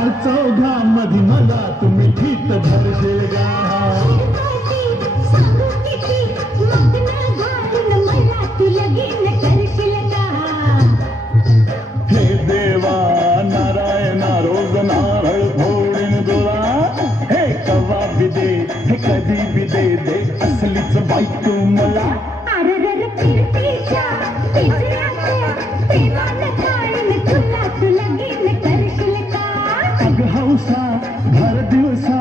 चार चौघांमध्ये मला तुम्ही ठीक धरशील गा हे देवा नारायणा रोज नारळ फोडीन तुला हे कवा बी दे हे कधी बी दे दे असलीच बायको मला अग हौसा भर दिवसा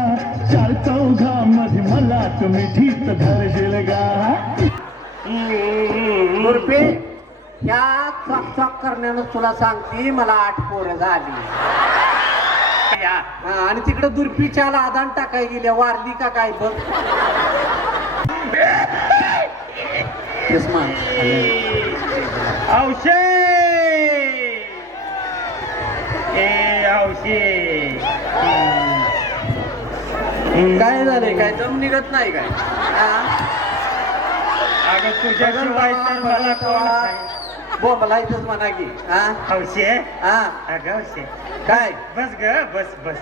चार चौघांमध्ये मला तुम्ही ठीक धरशील गा रुपये ह्या चॉक चॉक करण्यानं तुला सांगते मला 8 पोरं झाली आणि तिकडे दुर्पीच्याला आदान टाकाय गेल्या वारली का काय बघ औषे काय झालंय काय दम निघत नाही काय अगं तुझ्याशिवाय तर मला कोण आहे? बोंबलायचंच म्हणा की हौशे अगं हौशे काय बस ग बस बस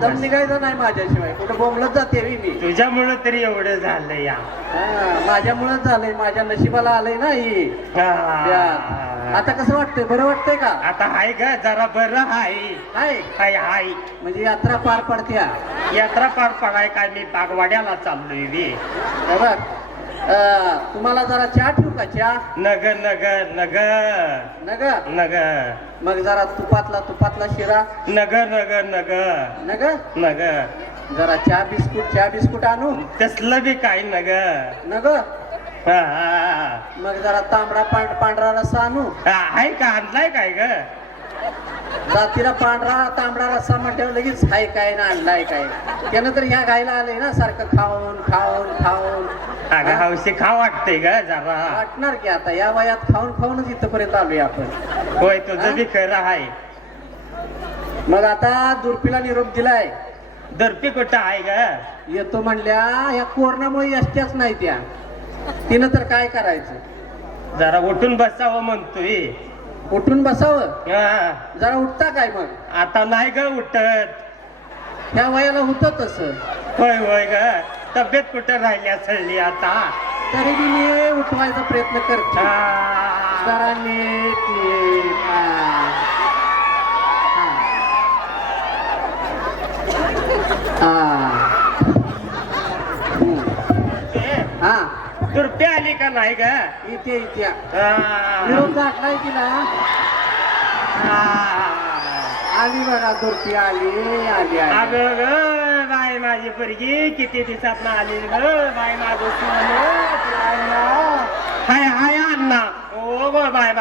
दम निघायचं नाही माझ्याशिवाय कुठं बोंबलत जाते मी तुझ्यामुळं तरी एवढं झालं या माझ्यामुळेच झालंय माझ्या नशिबाला आलंय ना ही आता कसं वाटतंय बरं वाटतंय का आता हाय ग जरा बरं हाय हाय हाय हाय म्हणजे यात्रा पार पडत्या यात्रा पार पडाय काय मी बागवाड्याला चाललोय बी बघ तुम्हाला जरा चहा ठेवू का चहा नग नग नग नग नग मग जरा तुपातला शिरा नग नग नग नग नग जरा चहा बिस्कुट आणू तसलं बी काय नग नग मग जरा तांबडा पांढरा रस्सा आणू हाय का आणलाय काय ग जातीला पांढरा तांबडा रस्सा म्हटल्यावर लगेच हाय काय ना आणलाय काय त्यानं तर ह्या गायला आलंय ना सारखं खाऊन खाऊन खाऊन अगं हौशी खा वाटतंय ग जरा वाटणार की आता या वयात खाऊनच इथपर्यंत आलोय आपण होय तुझं बी खरं आहे मग आता दुर्पीला निरोप दिलाय दर्पी कुठं आहे ग येतो म्हणल्या ह्या कोरोनामुळे यष्ट्याच नाही त्या तिनं तर काय करायचं जरा उठून बसावं म्हणतोय उठून बसावं हा. जरा उठता काय मग आता नाही ग उठत ह्या वयाला होतं तसं होय होय ग तब्येत कुठं राहिल्या सळली आता तरी बी मी उठवायचा प्रयत्न करते हा. जरा नीट हा दुर्पी आली का नाही ग इथे हा. निरोप दाखलाय तिला आली बघा दुर्पी आली आली अगं ग बाई माझी पोरगी किती दिवसात आली ग बाई माझं हाय हाय अण्णा ओ ग बाय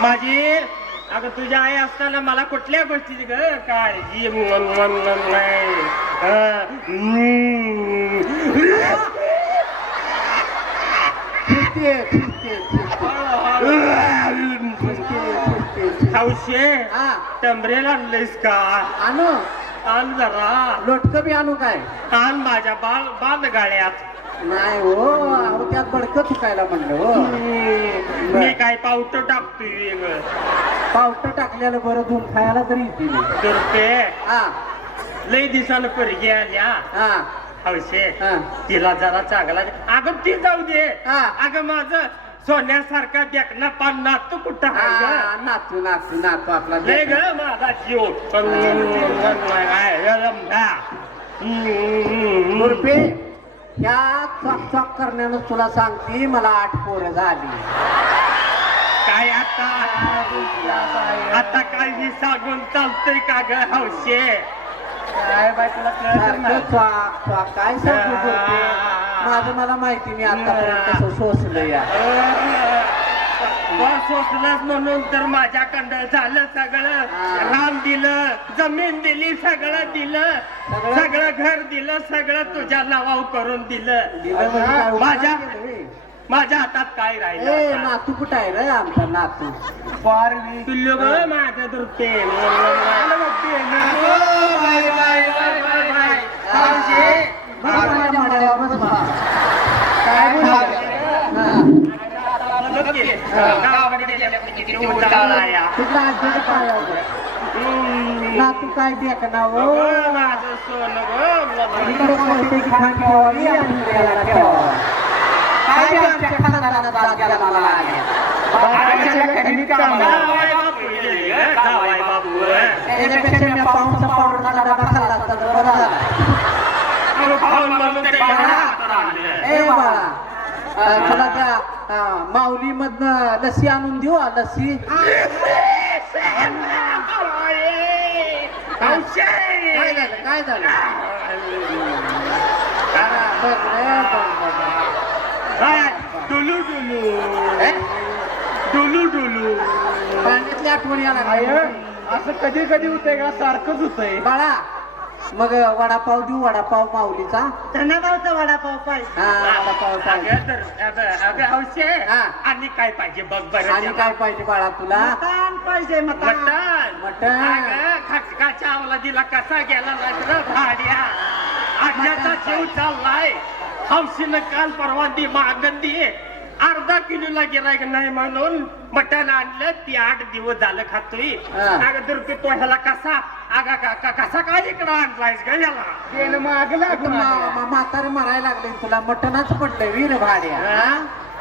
माझी अगं तुझ्या आई असताना मला कुठल्या गोष्टीची ग काळजी हौशे टंबरेला आणलंयस का आणू आण जरा लोटक बी आणू काय आण माझ्या बांध गाड्यात नाही हो अहो त्यात बडकं चुकायला म्हणलं हो मी काय पावटं टाकतोय पावटं टाकलेलं बरं धुवून खायला तरी येते दुर्पे हा लई दिवसानं पोरगी आल्या हा हौशे हा. तिला जरा चांगला अगं ती जाऊ दे हा. अगं माझं सोन्यासारखा देखना पान नातू कुठं आहे ग? नातू आपला लय ग माझा जीव रुपये ह्या चॉक चॉक करण्यानं तुला सांगते मला 8 पोरं झाली काय आता काय मी सांगून चालतोय का ग हौशे काय बाय तुला काय सांगू दुर्पे? माझं मला माहिती मी आतापर्यंत कसं सोसलं या सोचलंच म्हणून तर माझ्याकडं झालं सगळं राम दिलं जमीन दिली सगळं दिलं सगळं घर दिलं सगळं तुझ्या नावावर करून दिलं माझ्या हातात काय राहिलं नातू कुठं आहे रे आमचा नातू तुल्य ग माझं दुर्पे किती उतावळा या तुझ्या आजीचं काय आहे? ना तू काय देखना हो अगं, माझं सोनं गं. इकडे पैशाची खाण ठेवावी आणि त्याला ठेवावं. काय बी आमच्या खानदानात जात गेला मला आहे. बाबाच्या खडीत कामाला. जावई बापू गेले गं, जावई बापू. त्याच्यापेक्षा मी पाऊणचा पावडरचा डबा खाल्ला असता तर बरं झालं. अगं, खाऊन म्हणून ते बाळा हातात आणलं. ए बाळा तुला त्या माऊली मधनं लस्सी आणून देऊ लस्सी काय झालं काय झालं बघ रे बघ डुलू डुलू हे? डुलू डुलू पाण्यातली आठवण यायला आय लागली. असं कधी कधी होतंय का सारखंच होतंय बाळा मग वडापाव देऊ वडापाव माऊलीचा धनागावचा वडापाव पाहिजे. हा वडापाव पाहिजे. अगं हौशे हा. आणि काय पाहिजे बघ बरं आणि काय पाहिजे बाळा तुला मटण पाहिजे मटण. मटण मटण. अगं, खटकाच्या अवलादीला कसा गेला नाही भाड्या आज्याचा जीव चाललाय हौशीनं काल परवानगी मागंदी अर्धा किलोला गिरायक नाही म्हणून मटण आणलं ती 8 दिवस झालं खातोय हा. अगं दुर्ग तो ह्याला कसा कसा काय इकडं आणलायस ग याला तेल मागला म्हातारे मारायला लागले तुला मटणाच पडलंय वीर भाड्या हा?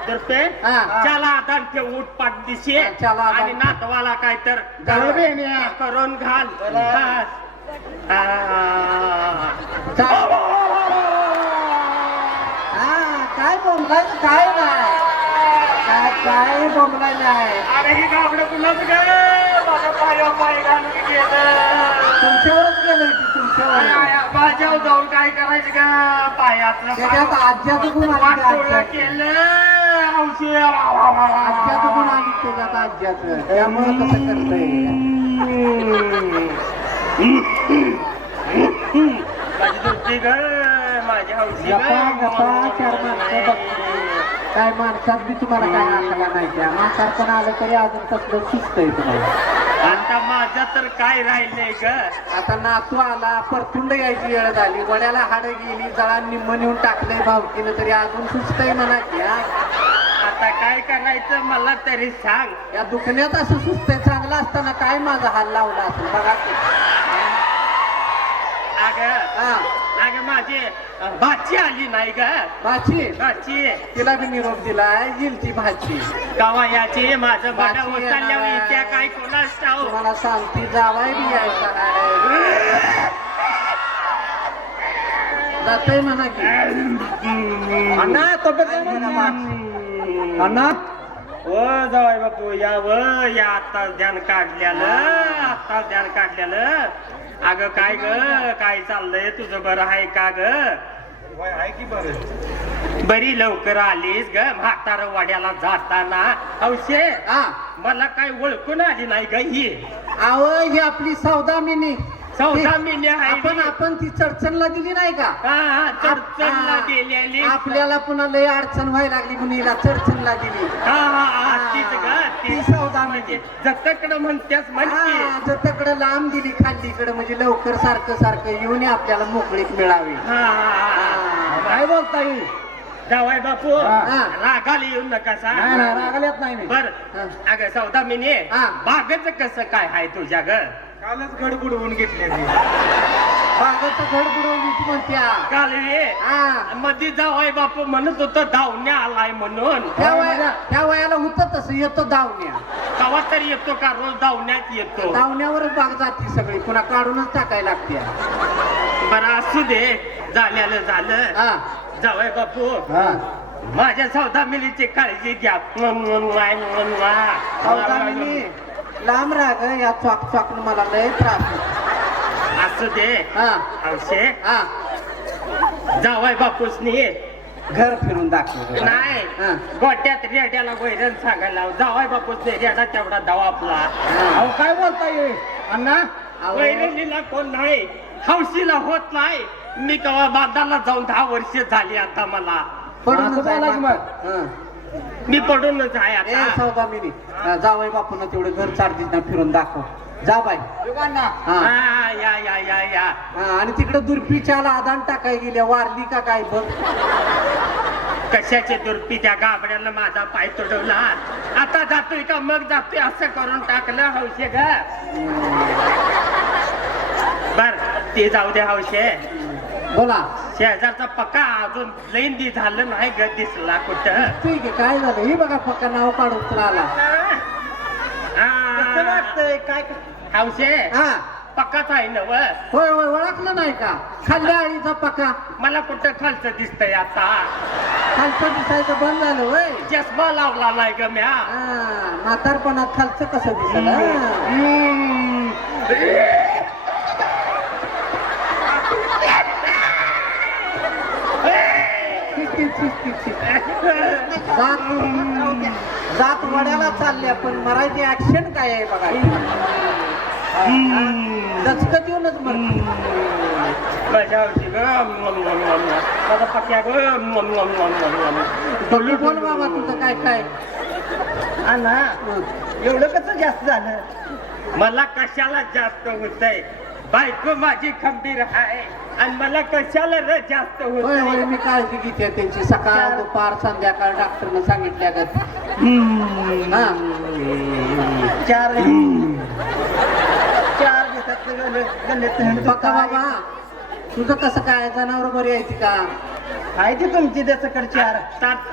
दुर्पे हा. चला आता ते उठ पाठ दिशे हा, चला आता. आणि नातवाला काय तर गळबेण्या. करून घाल हा. चाल. हा काय बोंबलाय काय नाही काय बोंबलाय नाही अरे ही गाबडं कुणाच ग माझ्या पाया पाय घालून गेलं तुमच्यावरच गेलंय की तुमच्यावर माझ्यावर जाऊन काय करायचं ग पायातलं त्याच्यात आज्याचं गुण आली वाटोळं आज्याचं केलं औषध गुण आली त्याच्यात आज्याचं त्यामुळे कसं करतंय माझी दुःखी ग माझी हौशी गप्पा गप्पा चार माणसं बघते काय माणसात बी तुम्हाला काय नाकाला नाही त्या माणसात पण आलं तरी अजून तसलं सुचतंय तुम्हाला आता माझं तर काय राहिलंय ग आता नातू आला परतुंड यायची वेळ झाली वड्याला हाडं गेली जळा निम्म नेऊन टाकलंय भावकीनं तरी अजून सुचतंय म्हणा की हा? आता काय करायचं मला तरी सांग या दुखण्यात असं सुचतंय चांगलं असताना काय माझा हाल लावला असेल बघा की. अगं हा अगं माझी भाची आली नाही ग भाची भाची तिला बी निरोप दिलाय येईल ती भाची गावा याची माझं बघा भाची उचलल्या येणार. इत्या काय कोणाच ठाऊ तुम्हाला सांगती जावाय बी यायचा नाही जातय म्हणा की अण्णा तब्येत आहे ना? अण्णा ओ जावाय बापू या आता ध्यान काढल्यालं अगं काय ग काय चाललंय तुझं बरं आहे का ग आहे की बरं बरी लवकर आलीस ग म्हातार वाड्याला जाताना हौशे हा मला काय ओळखून आली नाही ग ही आव ही आपली सौदामिनी सौदामिनी आहे आपण ती चडचणला दिली नाही का चडचणला गेलेली आपल्याला पुन्हा लय अडचण व्हायला लागली म्हणून हिला चडचणला दिली तीच ग ती सौदामिनी जतकडं म्हणतेस म्हणते जतकडं लांब दिली खाल्लीकडं म्हणजे लवकर सारखं येऊन आपल्याला मोकळीक मिळावी काय बोलता येईल जावाय बापू हा. रागाला येऊ नका नाही नाही रागाल्यात नाही मी बर अगं सौदामिनी हा. बागच कसं काय हाय तुझ्या ग कालच गड बुडवून घेतले बागाचं घर बुडवली ती म्हणत्या कालवे हा मध्ये जावाय बापू म्हणत होत धावण्या आलाय म्हणून त्या वयाला होत तसं येतो दावण्या कवा तरी येतो का रोज धावण्यात येतो दावण्यावरच बाग जाती सगळी पुन्हा काढूनच टाकायला लागते बरं असू दे झालं हा जावाय बापू हा माझ्या सौदामिनीची काळजी घ्या सौदामिनी लांब राग या चॉक मला लय त्रास होतो. असू दे हा हौशे हा जावाय बापूसनी घर फिरून दाखव नाही हा. गोट्यात रेड्याला वैरण सांगायला लाव. जावाय बापूसने रेडा तेवढा दवा आपला अहो काय बोलता येईल अण्णा अहो, वैरणीला कोण नाही हौशीला होत नाही मी कवा बांधाला जाऊन 10 वर्ष झाली आता मला पडूनच असं आहे बोला की मग. हा. मी पडूनच आहे ए आता सौदामिनी जावई बापूंना तेवढं घर 4 दिवस फिरून दाखव जा बाई हा हा, या हा, आणि तिकडे दुर्पीच्याला आदान टाकाय गेल्या वारली का काय बघ कशाचे दुर्पी त्या गाबड्यानं माझा पाय तुडवला. आता जातोय का मग जातोय असं करून टाकलं हौशे ग. बर ते जाऊ दे हौशे. बोला. शेजारचा पक्का अजून लैंदी झालं नाही ग दिसला कुठं. ठीक आहे, काय झालं ही बघा पक्का नाव काढून तर आला. कसं वाटतंय काय हौशे हा पक्काच आहे नव. होय होय, ओळखलं नाही का? खाल्ल्या आळीचा पक्का. मला कुठं खालचं दिसतंय आता. खालचं दिसायचं बंद झालं होय. चष्मा लावला नाही ग म्या. म्हातारपणात खालचं कसं दिसलं? जात वड्याला चालल्या पण मराठी ऍक्शन काय आहे बघा. दचकत येऊनच मग माझ्या हौशी ग माझा पक्या ग. बोल बाबा तुझं काय काय. ना एवढं कसं जास्त झालं? मला कशाला जास्त होतंय. बायको माझी खंबीर आहे आणि मला कशाला र जास्त होय होतंय. होय, मी काळजी घेते त्यांची. सकाळ दुपार संध्याकाळ डॉक्टरनं सांगितल्या गत. चार दिवसात गल्लीत पक्का बाबा तुझं कसं काय? जनावर बरी आहे ती का? आहे ती तुमची त्या सकड चार.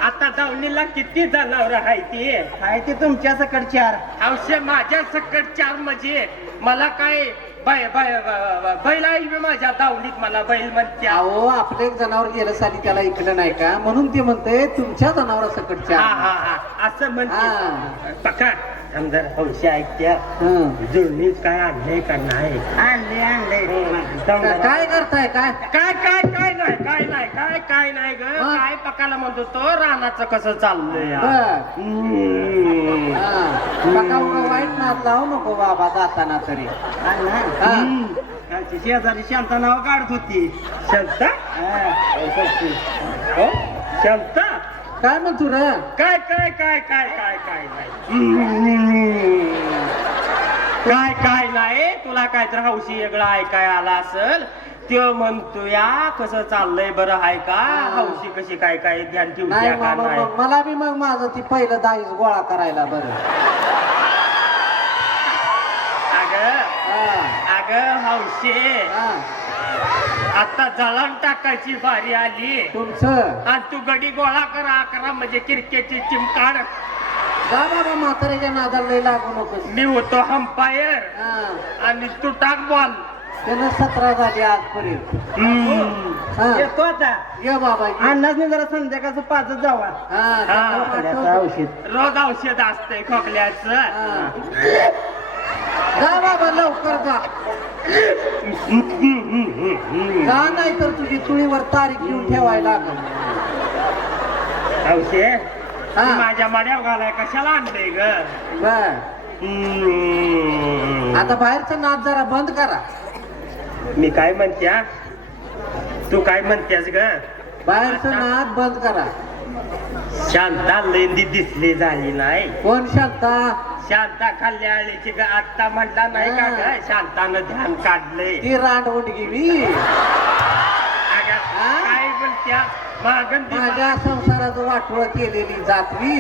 आता दावणीला किती जनावर आहे ती. आहे ती तुमच्या सकड चार. हौशे माझ्या सकट 4 म्हणजे मला काय बैल आहे माझ्या दावणीत. मला बैल म्हणते. अहो आपलं एक जनावर गेलं साली त्याला इकडं नाही का म्हणून ते म्हणते तुमच्या जनावर सकटच्या. असं म्हणते पक्का. समजर हौशी ऐकत्या जुळणी काय आणलंय का नाही. काय करताय काय? काय काय काय नाही काय नाही काय काय नाही ग. काय पकाला म्हणतो तो रानाचं कसं चाललंय. पक्का उगा वाईट नाद लावू नको बाबा जाताना तरी. शेजारी शांता नाव काढत होती. शांता शांता काय म्हणतो रे? काय काय काय काय काय काय नाही काय काय नाही. तुला काय तर हौशी वेगळं ऐकाय आला असल. त्यो म्हणतो या कसं चाललंय बरं आहे का. हौशी कशी काय काय ध्यान ठेवत्या का नाही. मला बी मग माझं ती पहिलं दाईस गोळा करायला बरं. अग हौशे आता जळण टाकायची बारी आली तुमचं. आणि तू गडी गोळा करा 11 म्हणजे क्रिकेटची टीम काढ. जा बाबा म्हाताऱ्याच्या नादाला लय लागू नकोस. मी होतो अंपायर आणि तू टाक बॉल. त्यानं 17 झाली आजपर्यंत. येतो आता. ये बाबा अण्णाच जरा संध्याकाळचं पाचच जावा. औषध रोज औषध असतंय खोकल्याचं. जा बाबा लवकर जा. जा नाही तर तुझी चुळीवर तारीख घेऊन ठेवायला लागल. औषध माझ्या माड्यावर घालाय कशाला आणलंय ग. बर आता बाहेरचं नाद जरा बंद करा. मी काय म्हणत्या तू काय म्हणतेस ग. बाहेरचं नाद बंद करा. शांता लेंदी दिसली झाली नाही. कोण शांता? शांता खाल्ल्या आळीची ग. आत्ता म्हणला नाही का ग शांतानं ध्यान काढलंय. ती रांडवट गेली. काय म्हणत्या माझ्या संसाराचं वाटोळ केलेली जातवी.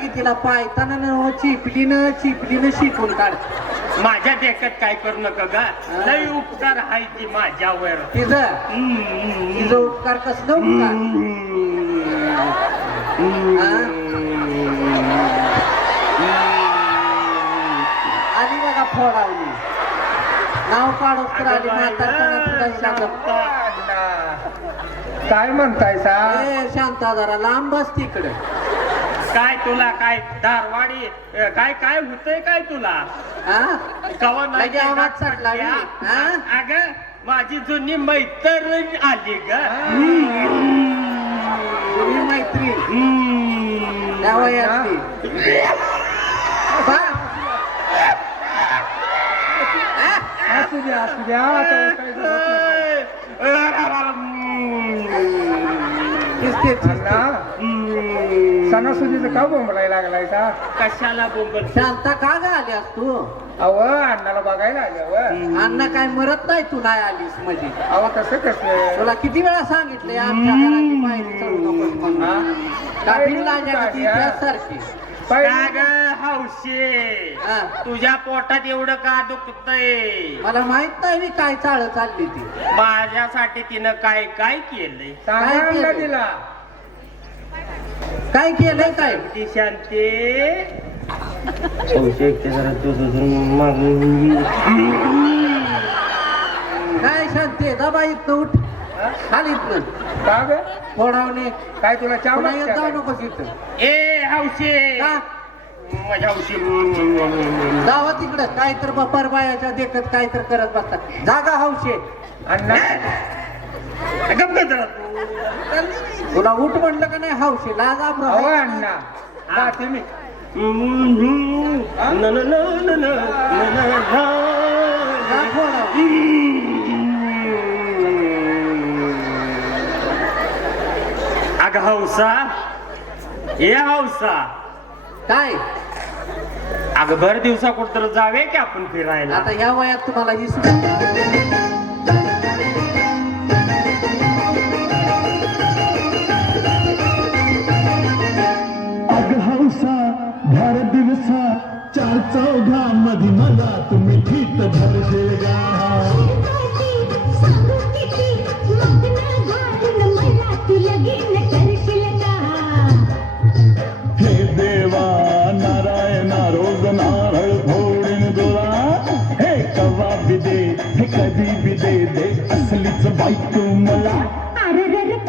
की तिला पायताना चिपलीनं शिकून काढ. माझ्या देखत काय करू नका ग. लय उपकार आहे ती माझ्यावर. तिचं उपकार कसलं उपकार? आली बघा फोडावली. नाव काढत तर आली म्हातारपणा. काय म्हणताय सा. शांता जरा लांब बस तिकडे. काय तुला काय दारवाडी काय काय होतंय काय तुला. कवा नाही आवाज चढला. अग माझी जुनी मैत्रीण आली ग. मैत्री त्या वयाची. असू द्या असू द्या. दिसते सणासुदीचं का बोंबलायला लागलाय का? कशाला बोंबल शांता का ग आल्यास तू अव अण्णाला बघायला आल्यावर अण्णा काय मरत नाही तू नाही आलीस म्हणजे अव कसं कसं तुला किती वेळा सांगितले आमच्या घराची पायरी चढू नकोस म्हणून का भिल्ला जगाती त्यासारखी का ग हौशे हा. तुझ्या पोटात एवढं का दुखतंय मला माहित नाही मी काय चाळ चालली ती माझ्यासाठी तिनं काय काय केलंय सांगा काय अण्णा केलं? तिला काय केलंय काय ती शांती काय शांती दबा इथनं उठ खाली इथनं का ग फोडावणे काय तुला पुन्हा येत जाऊ चावलं नकोस इथं ए हौशे का माझ्या हौशी जावा तिकडं काय तर बापार बायाच्या देखत काय तर करत बसतात जागा हौशे अण्णा गप्प जरा. तुला उठ म्हणलं का नाही हौशे लाज अव आब्रो अण्णा जाते मी न, न, न, न, न, न, न, न. अग हौसा हे हौसा काय अग भर दिवसा कुठतर जावे की आपण फिरायला आता या वयात तुम्हाला ही सुद्धा अग हौसा भर दिवसा 4-4 मध्ये मला तुम्ही ठीक धरशील गा हे देवा नारायणा रोज नारळ फोडीन तुला हे कवा बी दे हे कधी बी दे दे असलीच बाईक मला अरे रे रे,